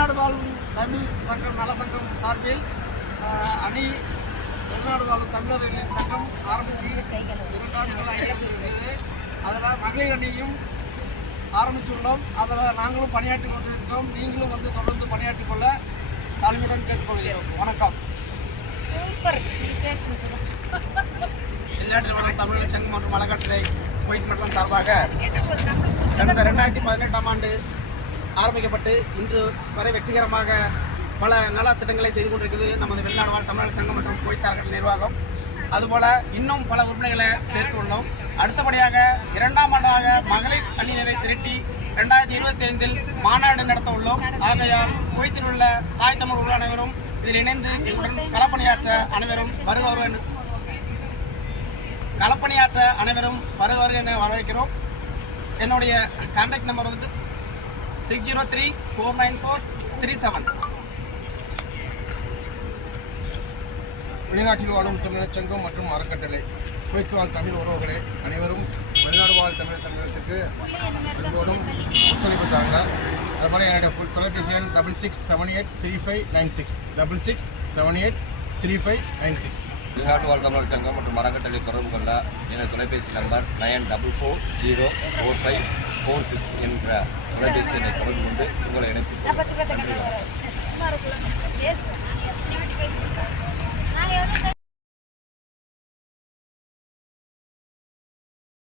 வெளிநாடு வாழும் தமிழ் சங்கம் நல சங்கம் சார்பில் அணி வெளிநாடு வாழும் தமிழர்களின் சங்கம் ஆரம்பித்து 2 ஆண்டுகள் ஆகியிருக்கிறது. அதில் மகளிர் அணியும் ஆரம்பித்துள்ளோம். அதில் நாங்களும் பணியாற்றி கொண்டிருக்கிறோம். நீங்களும் வந்து தொடர்ந்து பணியாற்றிக் கொள்ள தாழ்மையுடன் கேட்டுக்கொள்கிறோம். வணக்கம். சூப்பர். வெளிநாட்டு வாழும் தமிழர் சங்கம் மற்றும் அறக்கட்டளை குவைத் மண்டலம் சார்பாக கடந்த 2018ஆம் ஆண்டு ஆரம்பிக்கப்பட்டு இன்று வரை வெற்றிகரமாக பல நலத்திட்டங்களை செய்து கொண்டிருக்கிறது நமது வெளிநாடு வாழ் தமிழர் சங்கம் மற்றும் குவைத் அறக்கட்டளை நிர்வாகம். அதுபோல இன்னும் பல உறுப்பினர்களை சேர்த்து உள்ளோம். அடுத்தபடியாக 2ஆம் ஆண்டாக மகளிர் அணியினரை திரட்டி 2025இல் மாநாடு நடத்த உள்ளோம். ஆகையால் குவைத்தில் உள்ள தாய் தமிழ் உள்ள அனைவரும் இதில் இணைந்து எங்களுடன் களப்பணியாற்ற அனைவரும் வருக என வரவேற்கிறோம். என்னுடைய கான்டாக்ட் நம்பர் வந்துட்டு 60349437. வெளிநாட்டில் வாழும் தமிழர் சங்கம் மற்றும் அறக்கட்டளை குவைத் வாழ் தமிழ் உறவுகளே அனைவரும் வெளிநாடு வாழ் தமிழர் சங்கத்துக்கு அன்போடும் ஒத்துழைப்பு தாங்க. அதுபோல் என்னுடைய தொலைபேசி எண் 66783596 66783596. வெளிநாட்டு வாழ் தமிழர் சங்கம் மற்றும் அறக்கட்டளை தொடர்பு கொள்ள எனது தொலைபேசி நம்பர் 94404546 என்ற தொலைபேசி எண்ணை தொடர்பு கொண்டு உங்களை இணைத்து